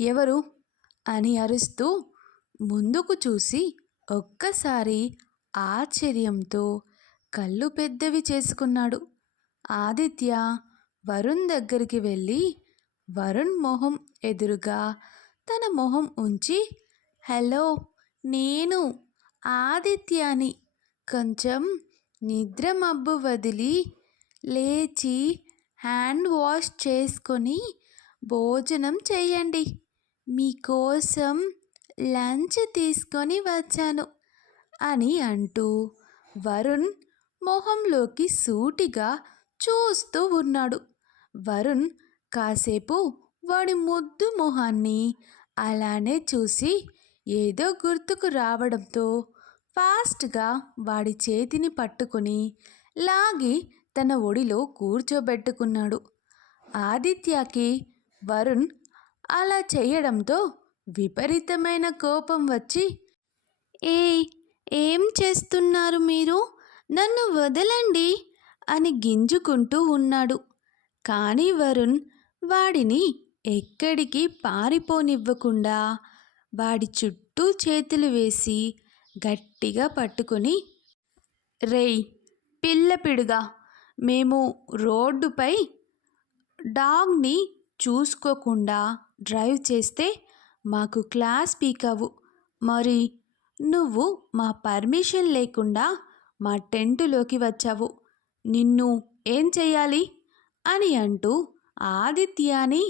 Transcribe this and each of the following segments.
ఎవరు? అని అరుస్తూ ముందుకు చూసి ఒక్కసారి ఆశ్చర్యంతో కళ్ళు పెద్దవి చేసుకున్నాడు. ఆదిత్య వరుణ్ దగ్గరికి వెళ్ళి వరుణ్ మొహం ఎదురుగా తన మొహం ఉంచి హలో నేను ఆదిత్యాని. కొంచెం నిద్ర మబ్బు వదిలి లేచి హ్యాండ్ వాష్ చేసుకొని భోజనం చేయండి. మీకోసం లంచ్ తీసుకొని వచ్చాను అని అంటూ వరుణ్ మొహంలోకి సూటిగా చూస్తూ ఉన్నాడు. వరుణ్ కాసేపు వాడి ముద్దు మొహాన్ని అలానే చూసి ఏదో గుర్తుకు రావడంతో ఫాస్ట్గా వాడి చేతిని పట్టుకొని లాగి తన ఒడిలో కూర్చోబెట్టుకున్నాడు. ఆదిత్యకి వరుణ్ అలా చేయడంతో విపరీతమైన కోపం వచ్చి ఏ ఏం చేస్తున్నారు మీరు? నన్ను వదలండి అని గింజుకుంటూ ఉన్నాడు. కానీ వరుణ్ వాడిని ఎక్కడికి పారిపోనివ్వకుండా వాడి చుట్టూ చేతులు వేసి గట్టిగా పట్టుకొని రేయ్ పిల్లపిడుగా మేము రోడ్డుపై డాగ్ని చూసుకోకుండా డ్రైవ్ చేస్తే మాకు క్లాస్ పీకవు. మరి నువ్వు మా పర్మిషన్ లేకుండా మా టెంటులోకి వచ్చావు. నిన్ను ఏం చెయ్యాలి? అని అంటూ ఆదిత్యాని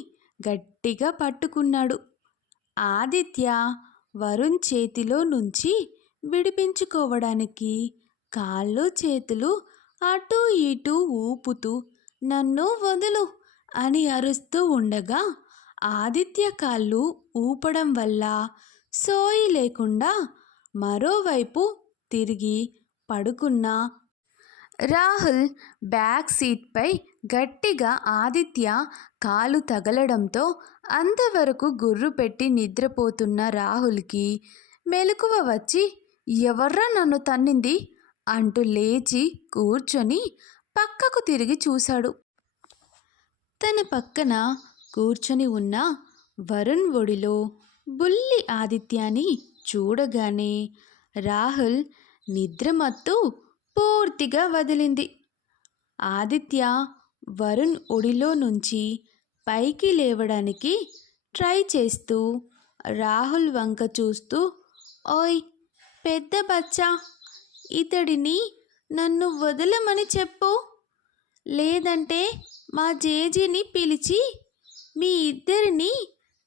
గట్టిగా పట్టుకున్నాడు. ఆదిత్య వరుణ్ చేతిలో నుంచి విడిపించుకోవడానికి కాళ్ళు చేతులు అటూ ఇటూ ఊపుతూ నన్ను వదులు అని అరుస్తూ ఉండగా ఆదిత్య కాళ్ళు ఊపడం వల్ల సోయి లేకుండా మరోవైపు తిరిగి పడుకున్న రాహుల్ బ్యాక్ సీట్పై గట్టిగా ఆదిత్య కాలు తగలడంతో అంతవరకు గుర్రు పెట్టి నిద్రపోతున్న రాహుల్కి మెలకువ వచ్చి ఎవర్రా నన్ను తన్నింది? అంటూ లేచి కూర్చొని పక్కకు తిరిగి చూశాడు. తన పక్కన కూర్చొని ఉన్న వరుణ్ ఒడిలో బుల్లి ఆదిత్యాని చూడగానే రాహుల్ నిద్రమత్తు పూర్తిగా వదిలింది. ఆదిత్య వరుణ్ ఒడిలో నుంచి పైకి లేవడానికి ట్రై చేస్తూ రాహుల్ వంక చూస్తూ ఓయ్ పెద్ద బచ్చా ఇతడిని నన్ను వదలమని చెప్పు. లేదంటే మా జేజీని పిలిచి మీ ఇద్దరిని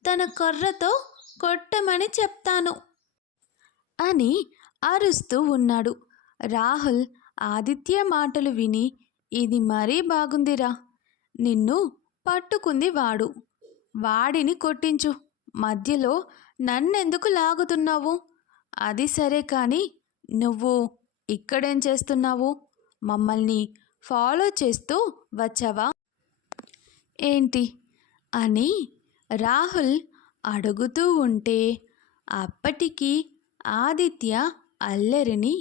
తన కర్రతో కొట్టమని చెప్తాను అని అరుస్తూ ఉన్నాడు. రాహుల్ ఆదిత్య మాటలు విని ఇది మరీ బాగుందిరా. నిన్ను పట్టుకుంది వాడు. వాడిని కొట్టించు. మధ్యలో నన్నెందుకు లాగుతున్నావు? అది సరే కానీ నువ్వు ఇక్కడేం చేస్తున్నావు? మమ్మల్ని ఫాలో చేస్తూ వచ్చావా? ఏంటి అని రాహుల్ అడుగుతూ ఉంటే అప్పటికి ఆదిత్య అల్లరిని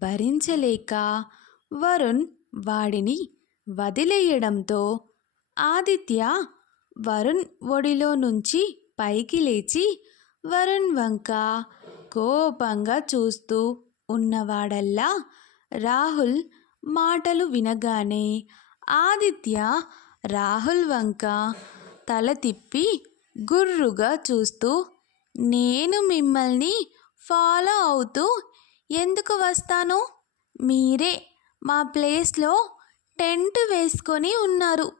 భరించలేక వరుణ్ వాడిని వదిలేయడంతో ఆదిత్య వరుణ్ ఒడిలో నుంచి పైకి లేచి వరుణ్ వంక కోపంగా చూస్తూ ఉన్నవాడల్లా రాహుల్ మాటలు వినగానే ఆదిత్య రాహుల్ వంక తల తిప్పి గుర్రుగా చూస్తూ నేను మిమ్మల్ని ఫాలో అవుతూ ఎందుకు వస్తాను? మీరే మా ప్లేస్లో టెంట్ వేసుకొని ఉన్నారు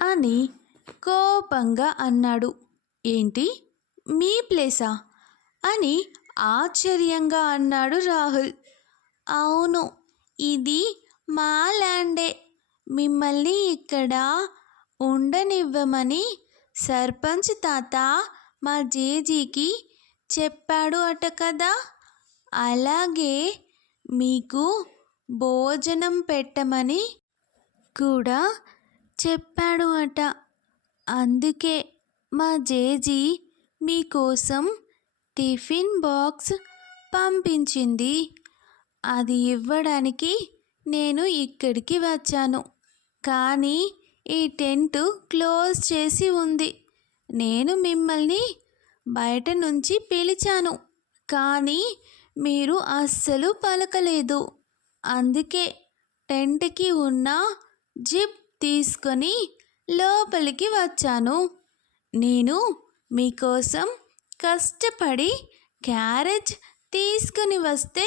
అని కోపంగా అన్నాడు. ఏంటి? మీ ప్లేసా? అని ఆశ్చర్యంగా అన్నాడు రాహుల్. అవును ఇది మా ల్యాండే. మిమ్మల్ని ఇక్కడ ఉండనివ్వమని సర్పంచ్ తాత మా జేజీకి చెప్పాడు అట కదా. అలాగే మీకు భోజనం పెట్టమని కూడా చెప్పాడు అట. అందుకే మా జేజీ మీకోసం టిఫిన్ బాక్స్ పంపించింది. అది ఇవ్వడానికి నేను ఇక్కడికి వచ్చాను. కానీ ఈ టెంట్ క్లోజ్ చేసి ఉంది. నేను మిమ్మల్ని బయట నుంచి పిలిచాను కానీ మీరు అస్సలు పలకలేదు. అందుకే టెంట్కి ఉన్న జిప్ తీసుకొని లోపలికి వచ్చాను. నేను మీకోసం కష్టపడి క్యారేజ్ తీసుకుని వస్తే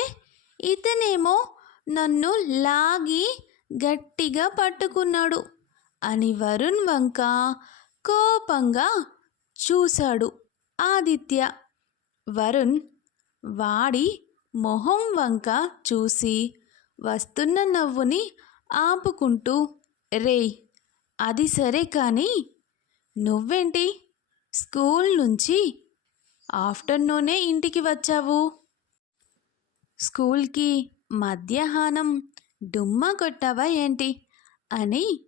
ఇతనేమో నన్ను లాగి గట్టిగా పట్టుకున్నాడు. అని వరుణ్ వంక కోపంగా చూశాడు ఆదిత్య. వరుణ్ వాడి మొహం వంక చూసి వస్తున్న నవ్వుని ఆపుకుంటూ రేయ్ అది సరే కానీ నువ్వేంటి? స్కూల్ నుంచి ఆఫ్టర్నూనే ఇంటికి వచ్చావు. స్కూల్కి మధ్యాహ్నం డుమ్మా కొట్టావా ఏంటి? అని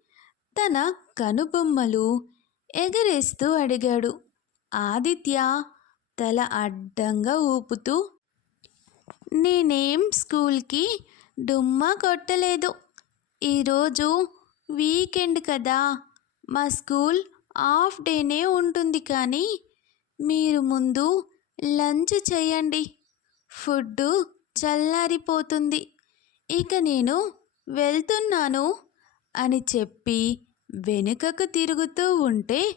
తన కనుబొమ్మలు ఎగరేస్తూ అడిగాడు. ఆదిత్య తల అడ్డంగా ఊపుతూ నేనేం స్కూల్కి డుమ్మా కొట్టలేదు. ఈరోజు వీకెండ్ కదా. మా స్కూల్ హాఫ్ డేనే ఉంటుంది కానీ మీరు ముందు లంచ్ చేయండి. ఫుడ్ చల్లారిపోతుంది. ఇక నేను వెళ్తున్నాను అని చెప్పి వెనుకకు తిరుగుతూ ఉంటే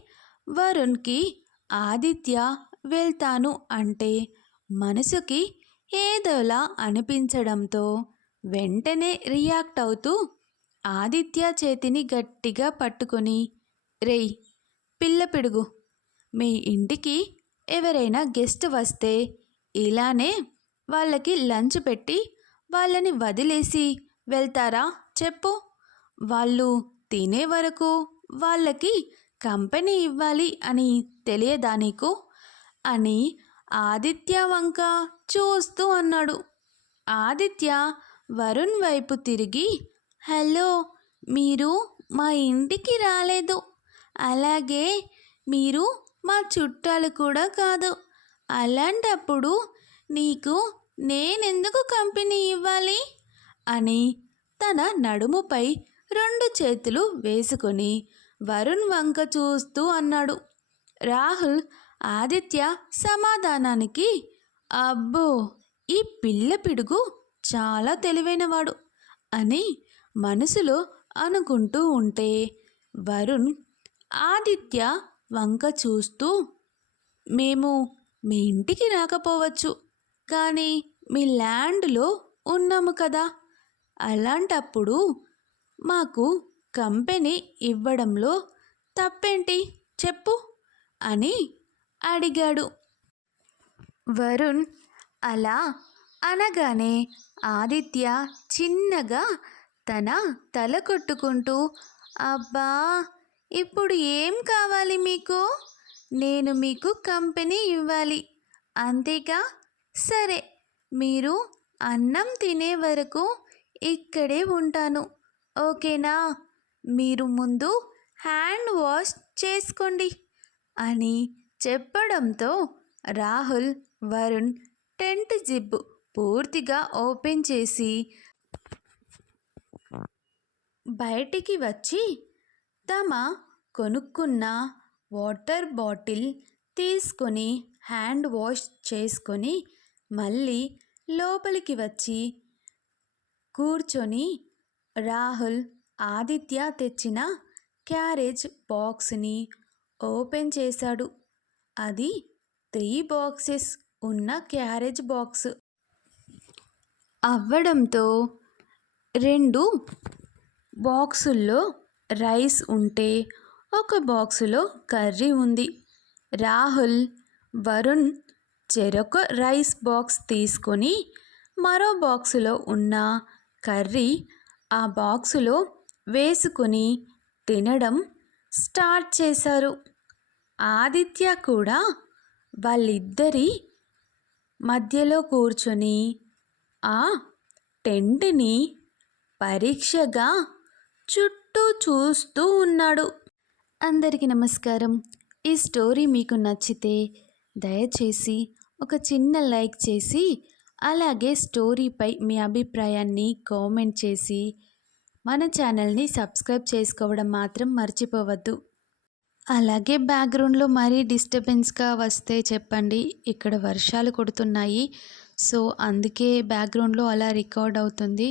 వరుణ్కి ఆదిత్య వెళ్తాను అంటే మనసుకి ఏదోలా అనిపించడంతో వెంటనే రియాక్ట్ అవుతూ ఆదిత్య చేతిని గట్టిగా పట్టుకొని రేయ్ పిల్ల పిడుగు. మీ ఇంటికి ఎవరైనా గెస్ట్ వస్తే ఇలానే వాళ్ళకి లంచ్ పెట్టి వాళ్ళని వదిలేసి వెళ్తారా? చెప్పు. వాళ్ళు తినే వరకు వాళ్ళకి కంపెనీ ఇవ్వాలి అని తెలియదా నీకు? అని ఆదిత్య వంక చూస్తూ అన్నాడు. ఆదిత్య వరుణ్ వైపు తిరిగి హలో మీరు మా ఇంటికి రాలేదు. అలాగే మీరు మా చుట్టాలు కూడా కాదు. అలాంటప్పుడు నీకు నేనెందుకు కంపెనీ ఇవ్వాలి? అని తన నడుముపై రెండు చేతులు వేసుకొని వరుణ్ వంక చూస్తూ అన్నాడు. రాహుల్ ఆదిత్య సమాధానానికి అబ్బో ఈ పిల్ల పిడుగు చాలా తెలివైనవాడు అని మనసులో అనుకుంటూ ఉంటే వరుణ్ ఆదిత్య వంక చూస్తూ మేము మీ ఇంటికి రాకపోవచ్చు కానీ మీ ల్యాండ్లో ఉన్నాము కదా. అలాంటప్పుడు మాకు కంపెనీ ఇవ్వడంలో తప్పేంటి? చెప్పు అని అడిగాడు. వరుణ్ అలా అనగానే ఆదిత్య చిన్నగా తన తల కొట్టుకుంటూ అబ్బా ఇప్పుడు ఏం కావాలి మీకు? నేను మీకు కంపెనీ ఇవ్వాలి. అంతేగా? సరే మీరు అన్నం తినే వరకు ఇక్కడే ఉంటాను. ఓకేనా? మీరు ముందు హ్యాండ్ వాష్ చేసుకోండి అని చెప్పడంతో రాహుల్ వరుణ్ టెంట్ జిప్ పూర్తిగా ఓపెన్ చేసి బయటికి వచ్చి తమ కొనుక్కున్న వాటర్ బాటిల్ తీసుకొని హ్యాండ్ వాష్ చేసుకొని మళ్ళీ లోపలికి వచ్చి కూర్చొని రాహుల్ ఆదిత్య తెచ్చిన క్యారేజ్ బాక్స్ని ఓపెన్ చేశాడు. అది త్రీ బాక్సెస్ ఉన్న క్యారేజ్ బాక్స్. అవ్వడంతో రెండు బాక్సుల్లో రైస్ ఉంటే ఒక బాక్సులో కర్రీ ఉంది. రాహుల్ వరుణ్ చెరొక రైస్ బాక్స్ తీసుకొని మరో బాక్సులో ఉన్న కర్రీ ఆ బాక్సులో వేసుకొని తినడం స్టార్ట్ చేశారు. ఆదిత్య కూడా వాళ్ళిద్దరి మధ్యలో కూర్చొని ఆ టెంట్ని పరీక్షగా చుట్టూ చూస్తూ ఉన్నాడు. అందరికీ నమస్కారం. ఈ స్టోరీ మీకు నచ్చితే దయచేసి ఒక చిన్న లైక్ చేసి అలాగే స్టోరీపై మీ అభిప్రాయాన్ని కామెంట్ చేసి మన ఛానల్ని సబ్స్క్రైబ్ చేసుకోవడం మాత్రం మర్చిపోవద్దు. అలాగే బ్యాక్గ్రౌండ్లో మరీ డిస్టర్బెన్స్గా వస్తే చెప్పండి ఇక్కడ వర్షాలు కొడుతున్నాయి. సో అందుకే బ్యాక్గ్రౌండ్లో అలా రికార్డ్ అవుతుంది.